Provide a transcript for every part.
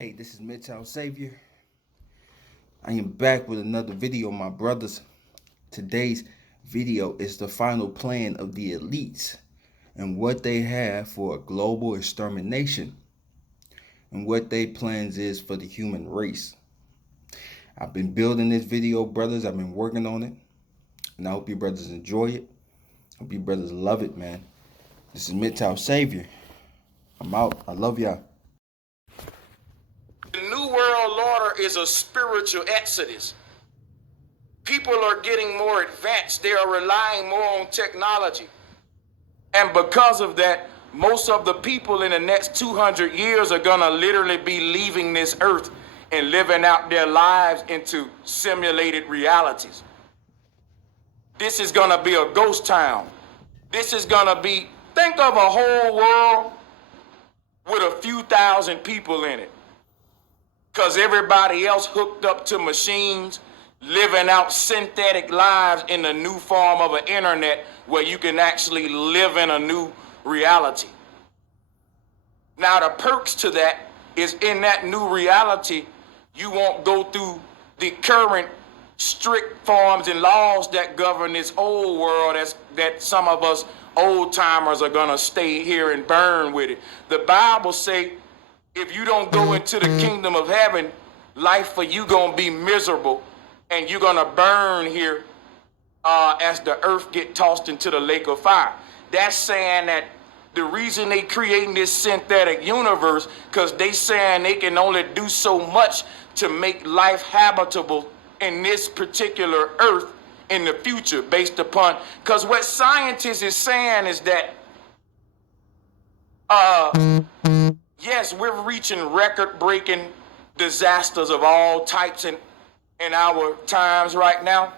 Hey, this is MGTOW Savior. I am back with another video, my brothers. Today's video is the final plan of the elites and what they have for a global extermination and what their plans is for the human race. I've been building this video, brothers. I've been working on it, and I hope you brothers enjoy it. Hope you brothers love it, man. This is MGTOW Savior. I'm out. I love y'all. The New World Order is a spiritual exodus. People are getting more advanced. They are relying more on technology. And because of that, most of the people in the next 200 years are going to literally be leaving this earth and living out their lives into simulated realities. This is going to be a ghost town. This is going to be, think of a whole world with a few thousand people in it. Because everybody else hooked up to machines, living out synthetic lives in the new form of an internet where you can actually live in a new reality. Now, the perks to that is in that new reality, you won't go through the current strict forms and laws that govern this old world that some of us old timers are going to stay here and burn with it. The Bible say, if you don't go into the kingdom of heaven, life for you gonna be miserable, and you're gonna burn here as the earth get tossed into the lake of fire. That's saying that the reason they creating this synthetic universe, because they saying they can only do so much to make life habitable in this particular earth in the future, based upon, because what scientists is saying is that yes, we're reaching record-breaking disasters of all types in our times right now,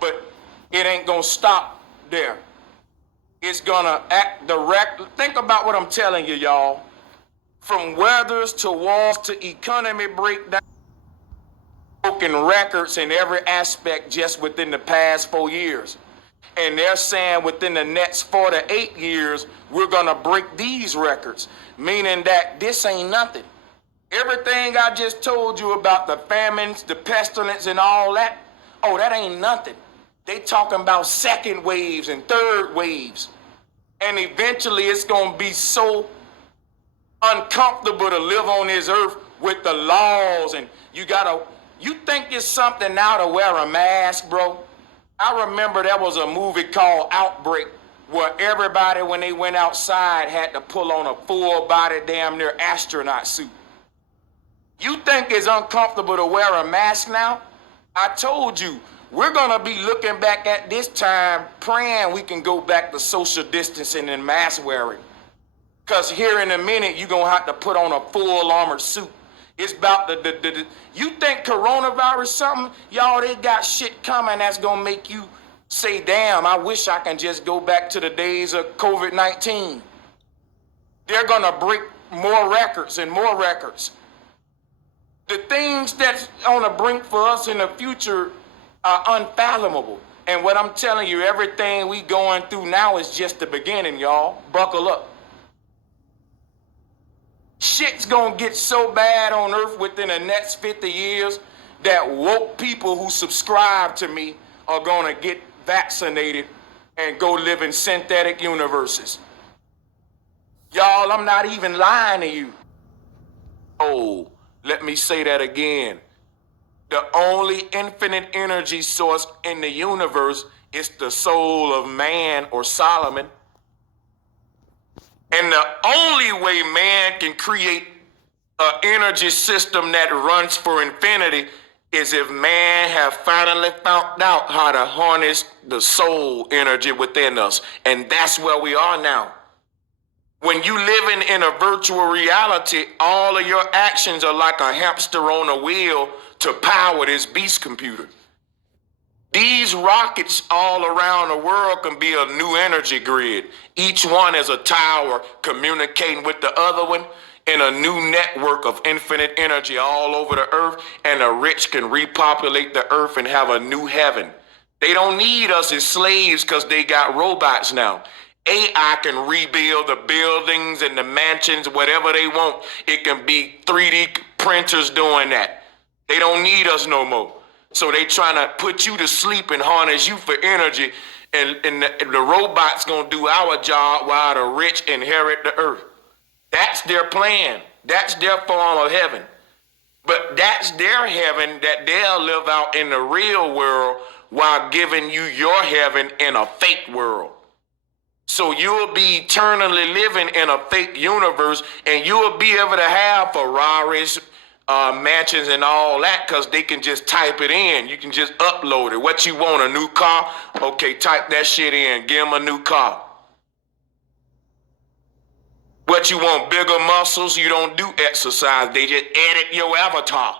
but it ain't gonna stop there. It's gonna act direct. Think about what I'm telling you, y'all. From weathers to wars to economy breakdown, broken records in every aspect just within the past 4 years. And they're saying within the next 4 to 8 years, we're gonna break these records, meaning that this ain't nothing. Everything I just told you about the famines, the pestilence, and all that, oh, that ain't nothing. They talking about second waves and third waves. And eventually it's gonna be so uncomfortable to live on this earth with the laws, and you think it's something now to wear a mask, bro? I remember there was a movie called Outbreak where everybody, when they went outside, had to pull on a full-body damn near astronaut suit. You think it's uncomfortable to wear a mask now? I told you, we're gonna be looking back at this time praying we can go back to social distancing and mask wearing. Because here in a minute, you're gonna have to put on a full armored suit. It's about you think coronavirus something? Y'all, they got shit coming that's gonna make you say, damn, I wish I can just go back to the days of COVID-19. They're gonna break more records and more records. The things that's on the brink for us in the future are unfathomable. And what I'm telling you, everything we going through now is just the beginning, y'all. Buckle up. Shit's gonna get so bad on earth within the next 50 years that woke people who subscribe to me are gonna get vaccinated and go live in synthetic universes. Y'all, I'm not even lying to you. Oh, let me say that again. The only infinite energy source in the universe is the soul of man or Solomon. And the only way man can create an energy system that runs for infinity is if man have finally found out how to harness the soul energy within us. And that's where we are now. When you living in a virtual reality, all of your actions are like a hamster on a wheel to power this beast computer. These rockets all around the world can be a new energy grid. Each one is a tower communicating with the other one in a new network of infinite energy all over the earth, and the rich can repopulate the earth and have a new heaven. They don't need us as slaves because they got robots now. AI can rebuild the buildings and the mansions, whatever they want. It can be 3D printers doing that. They don't need us no more. So they trying to put you to sleep and harness you for energy, and the robots gonna do our job while the rich inherit the earth. That's their plan. That's their form of heaven. But that's their heaven that they'll live out in the real world while giving you your heaven in a fake world. So you'll be eternally living in a fake universe, and you'll be able to have Ferraris, mansions and all that, because they can just type it in. You can just upload it. What you want, a new car? Okay, type that shit in. Give them a new car. What you want, bigger muscles? You don't do exercise. They just edit your avatar.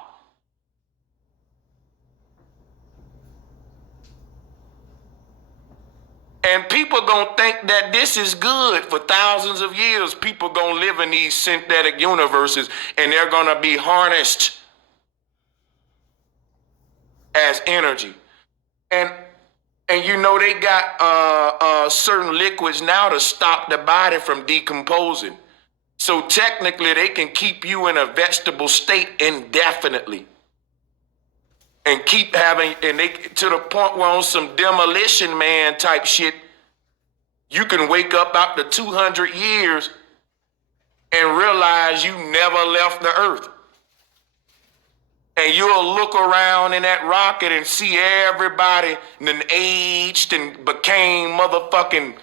And people gonna think that this is good for thousands of years. People gonna live in these synthetic universes, and they're gonna be harnessed as energy. And you know they got certain liquids now to stop the body from decomposing. So technically they can keep you in a vegetable state indefinitely. And keep having, and they to the point where on some Demolition Man type shit, you can wake up after 200 years and realize you never left the earth. And you'll look around in that rocket and see everybody then aged and became motherfucking,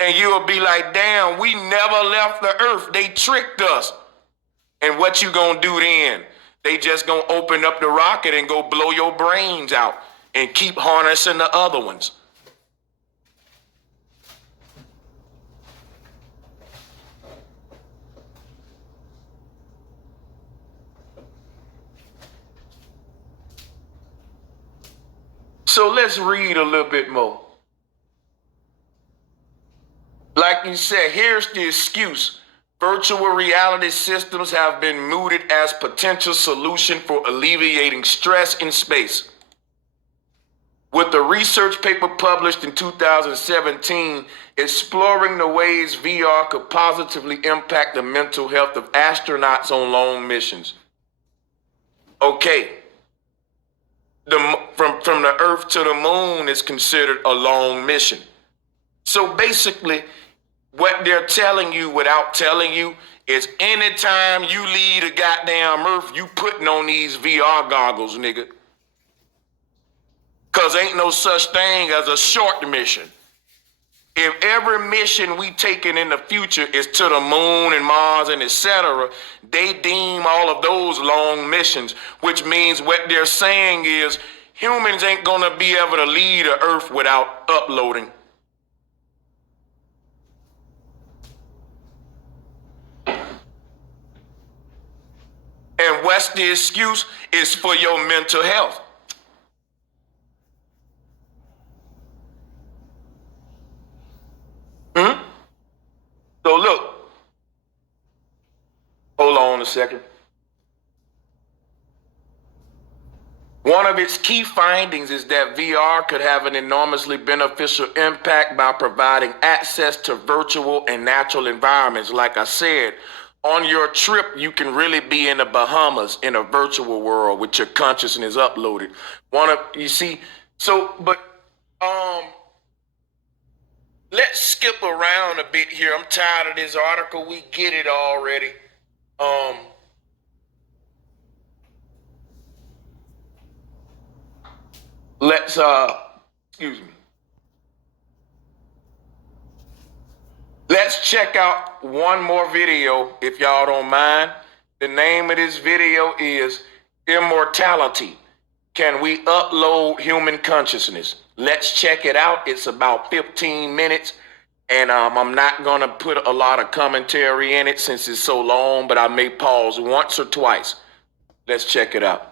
and you'll be like, damn, we never left the earth. They tricked us. And what you gonna do then? They just gonna open up the rocket and go blow your brains out and keep harnessing the other ones. So let's read a little bit more. Like you said, here's the excuse. Virtual reality systems have been mooted as potential solution for alleviating stress in space. With a research paper published in 2017 exploring the ways VR could positively impact the mental health of astronauts on long missions. Okay, from the Earth to the moon is considered a long mission. So basically, what they're telling you without telling you is anytime you leave the goddamn Earth, you putting on these VR goggles, nigga. Cause ain't no such thing as a short mission. If every mission we taking in the future is to the moon and Mars and etc., they deem all of those long missions, which means what they're saying is humans ain't gonna be able to leave the Earth without uploading. And what's the excuse? Is for your mental health. So look, hold on a second. One of its key findings is that VR could have an enormously beneficial impact by providing access to virtual and natural environments. Like I said, on your trip, you can really be in the Bahamas in a virtual world with your consciousness uploaded. Let's skip around a bit here. I'm tired of this article. We get it already. Excuse me. Let's check out one more video, if y'all don't mind. The name of this video is Immortality. Can we upload human consciousness? Let's check it out. It's about 15 minutes, and I'm not gonna put a lot of commentary in it since it's so long, but I may pause once or twice. Let's check it out.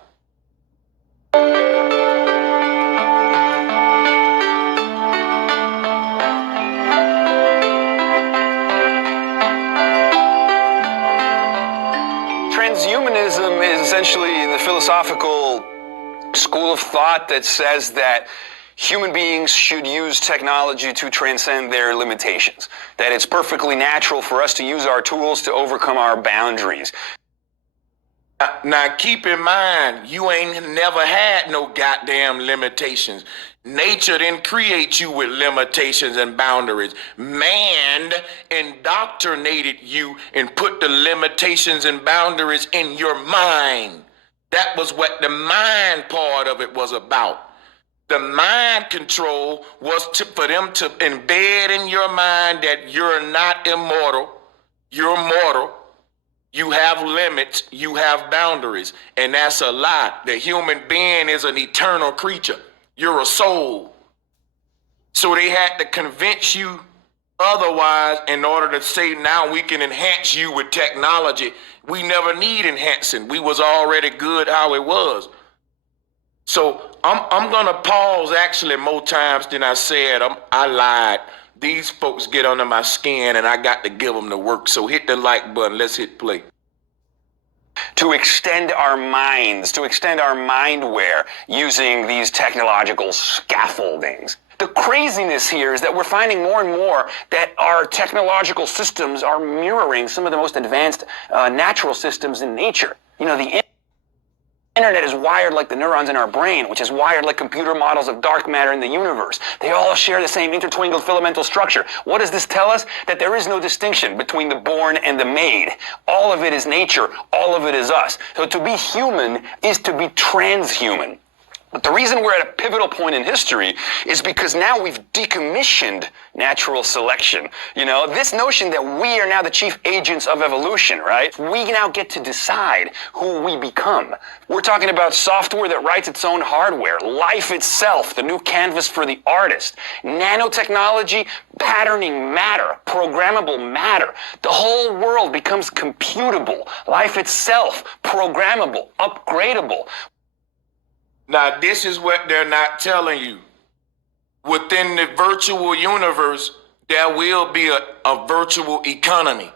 Transhumanism is essentially the philosophical school of thought that says that human beings should use technology to transcend their limitations. That it's perfectly natural for us to use our tools to overcome our boundaries. Now keep in mind, you ain't never had no goddamn limitations. Nature didn't create you with limitations and boundaries. Man indoctrinated you and put the limitations and boundaries in your mind. That was what the mind part of it was about. The mind control was for them to embed in your mind that you're not immortal, you're mortal. You have limits, you have boundaries, and that's a lie. The human being is an eternal creature. You're a soul. So they had to convince you otherwise in order to say now we can enhance you with technology. We never need enhancing. We was already good how it was. So I'm gonna pause actually more times than I said. I lied. These folks get under my skin and I got to give them the work. So hit the like button. Let's hit play. To extend our minds, to extend our mindware using these technological scaffoldings. The craziness here is that we're finding more and more that our technological systems are mirroring some of the most advanced natural systems in nature. You know, the internet is wired like the neurons in our brain, which is wired like computer models of dark matter in the universe. They all share the same intertwined filamental structure. What does this tell us? That there is no distinction between the born and the made. All of it is nature. All of it is us. So to be human is to be transhuman. But the reason we're at a pivotal point in history is because now we've decommissioned natural selection. You know, this notion that we are now the chief agents of evolution, right? We now get to decide who we become. We're talking about software that writes its own hardware, life itself, the new canvas for the artist, nanotechnology, patterning matter, programmable matter. The whole world becomes computable, life itself, programmable, upgradable. Now, this is what they're not telling you. Within the virtual universe, there will be a virtual economy,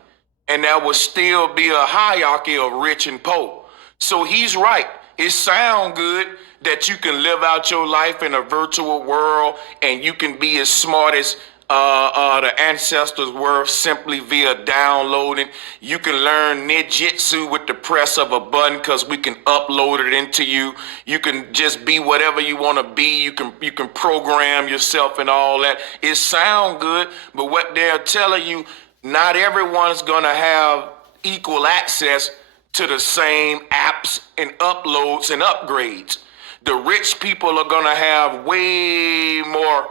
and there will still be a hierarchy of rich and poor. So he's right. It sounds good that you can live out your life in a virtual world and you can be as smart as the ancestors were simply via downloading. You can learn ninjutsu with the press of a button because we can upload it into you. You can just be whatever you want to be. You can program yourself and all that. It sounds good, but what they're telling you, not everyone's gonna have equal access to the same apps and uploads and upgrades. The rich people are gonna have way more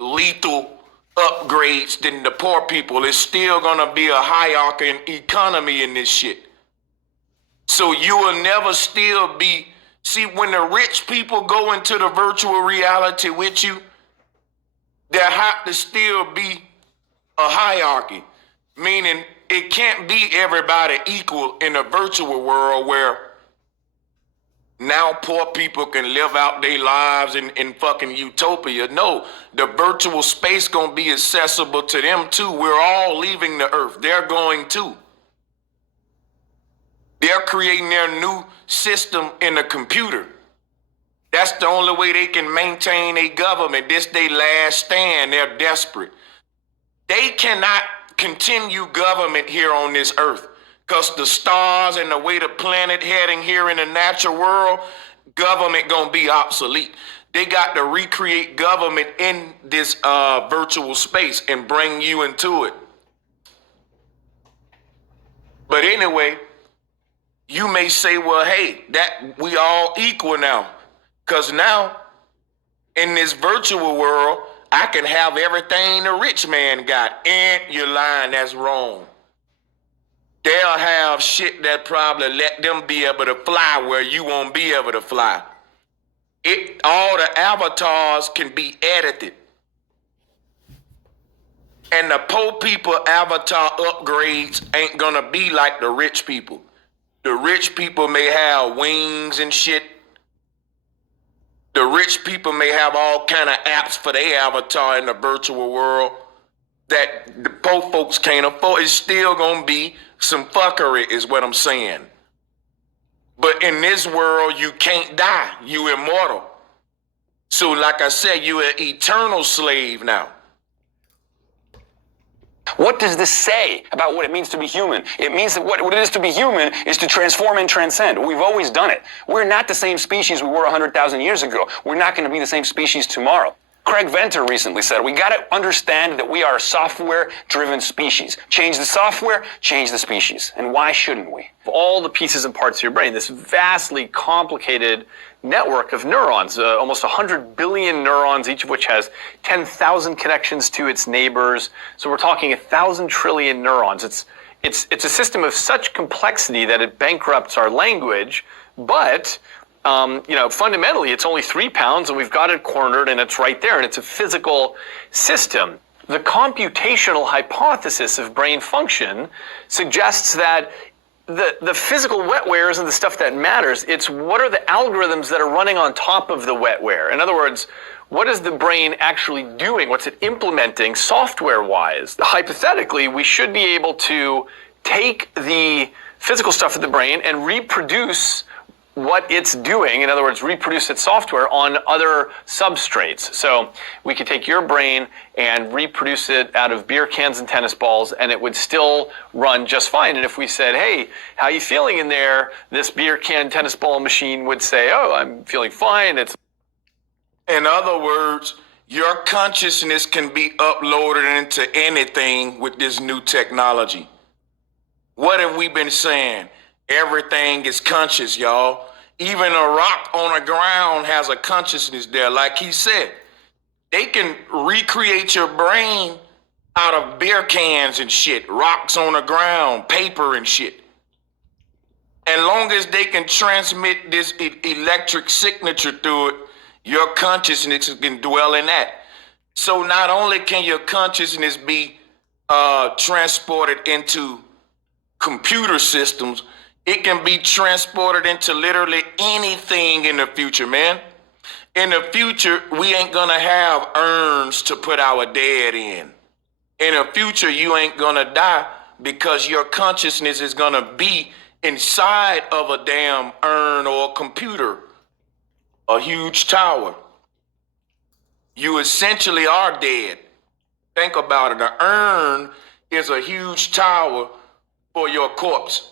lethal upgrades than the poor people. It's still gonna be a hierarchy and economy in this shit. So you will never still be, see, when the rich people go into the virtual reality with you, there have to still be a hierarchy, meaning it can't be everybody equal in a virtual world where now poor people can live out their lives in fucking utopia. No, the virtual space gonna be accessible to them too. We're all leaving the earth. They're going too. They're creating their new system in the computer. That's the only way they can maintain a government. This they last stand. They're desperate. They cannot continue government here on this earth. Because the stars and the way the planet heading here in the natural world, government gonna be obsolete. They got to recreate government in this virtual space and bring you into it. But anyway, you may say, well, hey, that we all equal now. Because now, in this virtual world, I can have everything the rich man got. And you're lying, that's wrong. They'll have shit that probably let them be able to fly where you won't be able to fly. All the avatars can be edited. And the poor people avatar upgrades ain't gonna be like the rich people. The rich people may have wings and shit. The rich people may have all kind of apps for their avatar in the virtual world that the poor folks can't afford. It's still gonna be some fuckery is what I'm saying. But in this world, you can't die. You immortal. So like I said, you're an eternal slave now. What does this say about what it means to be human? It means that what it is to be human is to transform and transcend. We've always done it. We're not the same species we were 100,000 years ago. We're not going to be the same species tomorrow. Craig Venter recently said, we got to understand that we are a software-driven species. Change the software, change the species. And why shouldn't we? All the pieces and parts of your brain, this vastly complicated network of neurons, almost 100 billion neurons, each of which has 10,000 connections to its neighbors. So we're talking 1,000 trillion neurons. It's a system of such complexity that it bankrupts our language, but fundamentally, it's only 3 pounds, and we've got it cornered, and it's right there, and it's a physical system. The computational hypothesis of brain function suggests that the physical wetware isn't the stuff that matters. It's what are the algorithms that are running on top of the wetware. In other words, what is the brain actually doing? What's it implementing software-wise? Hypothetically, we should be able to take the physical stuff of the brain and reproduce what it's doing, in other words, reproduce its software on other substrates. So we could take your brain and reproduce it out of beer cans and tennis balls, and it would still run just fine. And if we said, hey, how you feeling in there? This beer can tennis ball machine would say, oh, I'm feeling fine. It's In other words, your consciousness can be uploaded into anything with this new technology. What have we been saying? Everything is conscious, y'all. Even a rock on the ground has a consciousness there. Like he said, they can recreate your brain out of beer cans and shit, rocks on the ground, paper and shit. As long as they can transmit this electric signature through it, your consciousness can dwell in that. So not only can your consciousness be transported into computer systems, it can be transported into literally anything in the future, man. In the future, we ain't gonna have urns to put our dead in. In the future, you ain't gonna die because your consciousness is gonna be inside of a damn urn or a computer, a huge tower. You essentially are dead. Think about it. An urn is a huge tower for your corpse.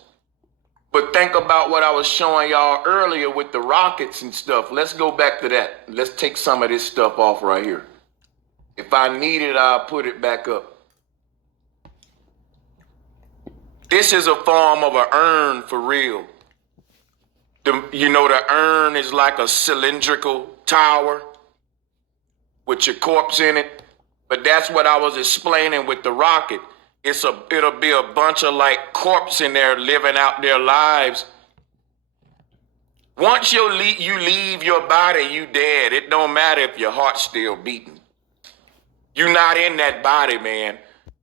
But think about what I was showing y'all earlier with the rockets and stuff. Let's go back to that. Let's take some of this stuff off right here. If I need it, I'll put it back up. This is a form of an urn for real. The urn is like a cylindrical tower with your corpse in it. But that's what I was explaining with the rocket. It'll be a bunch of like corpse in there living out their lives. Once you leave your body, you dead. It don't matter if your heart's still beating. You're not in that body, man.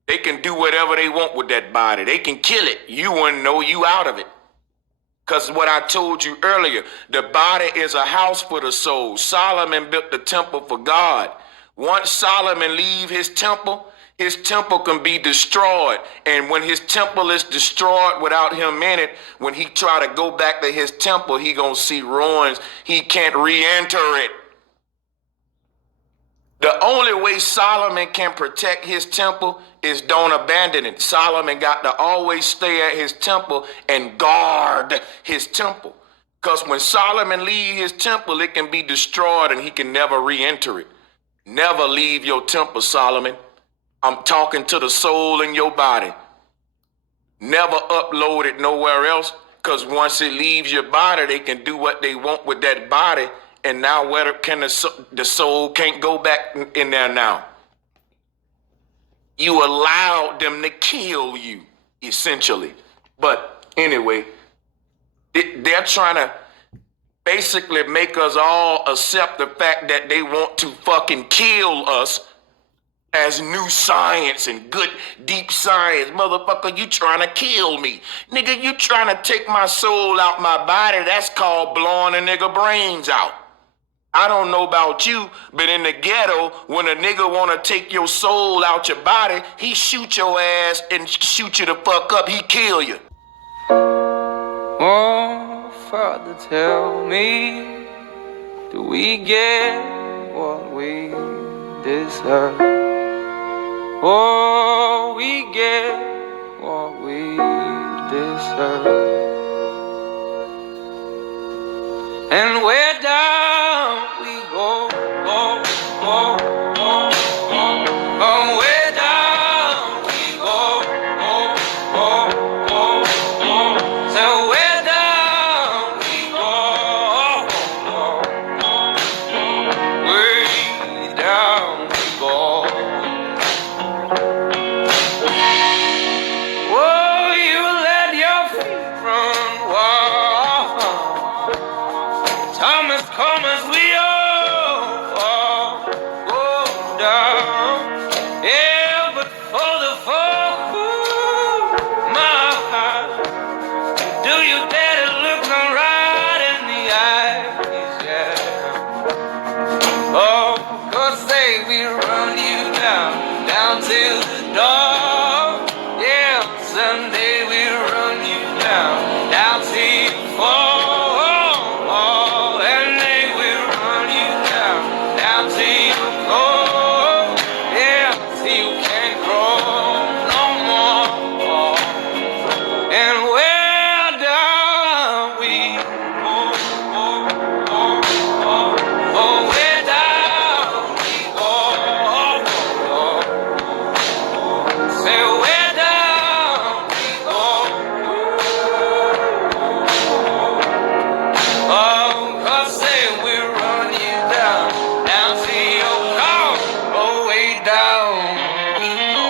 They can do whatever they want with that body. They can kill it. You wouldn't know you out of it. Because what I told you earlier, the body is a house for the soul. Solomon built the temple for God. Once Solomon leave his temple can be destroyed. And when his temple is destroyed without him in it, when he try to go back to his temple, he gonna see ruins. He can't re-enter it. The only way Solomon can protect his temple is don't abandon it. Solomon got to always stay at his temple and guard his temple. Because when Solomon leave his temple, it can be destroyed and he can never re-enter it. Never leave your temple, Solomon. I'm talking to the soul in your body. Never upload it nowhere else, because once it leaves your body, they can do what they want with that body. And now where can the soul can't go back in there now. You allowed them to kill you, essentially. But anyway, they're trying to basically make us all accept the fact that they want to fucking kill us as new science and good deep science. Motherfucker, you trying to kill me. Nigga, you trying to take my soul out my body. That's called blowing a nigga brains out. I don't know about you, but in the ghetto, when a nigga want to take your soul out your body, he shoot your ass and shoot you the fuck up. He kill you. Oh, Father, tell me, do we get what we deserve. Oh, we get what we deserve. And where down we go, go, go, go, go. Oh, where down we go, go, go, go, go. So where down we go, way down we go. Oh, you let your feet run wild. Thomas, come as we all go down. Yeah, but for the fall, my heart, do you dare to look them right in the eyes? Yeah. Oh, 'cause say we run you down, down to the door. Yeah, someday we run you down, down to you fall. And they will run you down, down to you go. Yeah, till you can't grow no more. And where down we go, go, go, go. Oh, where down we go, go. Say where down we go. Oh, 'cause say we run you down, down to your car. Oh, way down we go.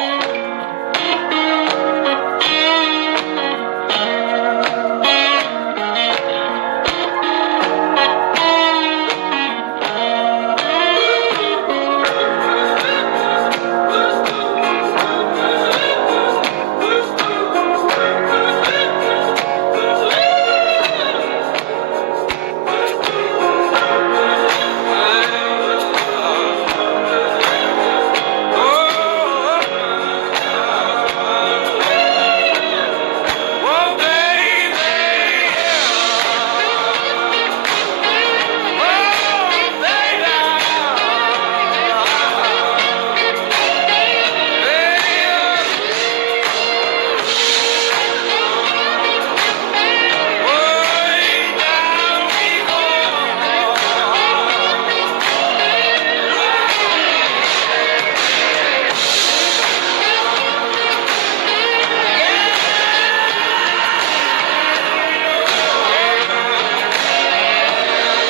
Oh, baby, oh,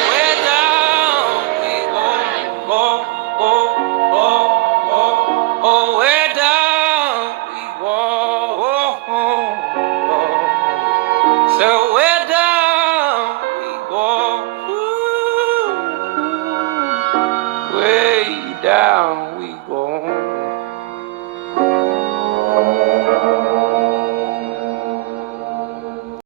where down we go, go, go, go, go. Oh, where down we go, go. So where down we go, way down we